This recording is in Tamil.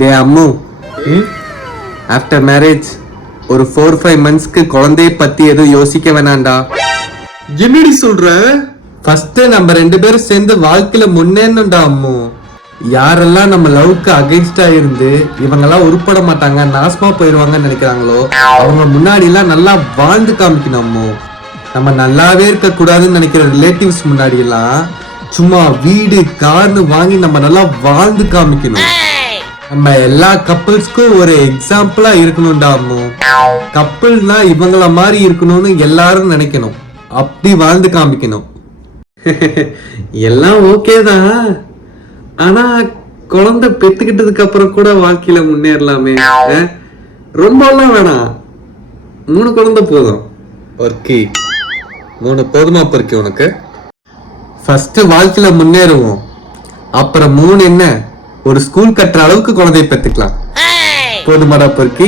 டே அம்மு, ஆஃப்டர் மேரேஜ் ஒரு 4-5 மந்த்ஸ்க்கு குழந்தைய பத்தி எதுவும் யோசிக்க வேணாண்டா. என்னடி சொல்ற? ஃபர்ஸ்ட் நம்ம 2 பேரும் சேர்ந்து வாழ்க்கையில முன்னேறணும்டா அம்மு. யாரெல்லாம் நம்ம லவ்க்கு அகைன்ஸ்டா இருந்து இவங்கெல்லாம் உருப்பட மாட்டாங்க, நாசமா போயிடுவாங்கன்னு நினைக்கிறாங்களோ அவங்க முன்னாடி எல்லாம் நல்லா வாழ்ந்து காமிக்கணும் அம்மு. நம்ம நல்லாவே இருக்க கூடாதுன்னு நினைக்கிற ரிலேட்டிவ்ஸ் முன்னாடி எல்லாம் சும்மா வீடு கார்னு வாங்கி நம்ம நல்லா வாழ்ந்து காமிக்கணும். நம்ம எல்லா கப்பிள்ஸ்க்கும் ஒரு எக்ஸாம்பிளா இருக்கணும்டா அம்மு. கப்பிள்னா இவங்கள மாதிரி இருக்கணும்னு எல்லாரும் நினைக்கணும், அப்படி வாழ்ந்து காமிக்கணும். எல்லாம் ஓகே தான், ஆனா குழந்தை பெத்துக்கிட்டதுக்கு அப்புறம் கூட வாழ்க்கையில முன்னேறலாமே. ரொம்ப எல்லாம் வேணாம், 3 குழந்தை போதும். ஒர்க்கி 3 போதுமா பொறுக்கி உனக்கு? ஃபர்ஸ்ட் வாழ்க்கையில முன்னேறுவோம், அப்புறம் 3 என்ன ஒரு ஸ்கூல் கட்டுற அளவுக்கு குழந்தைய பெத்துக்கலாம். போதுமாடா பொறுக்கி?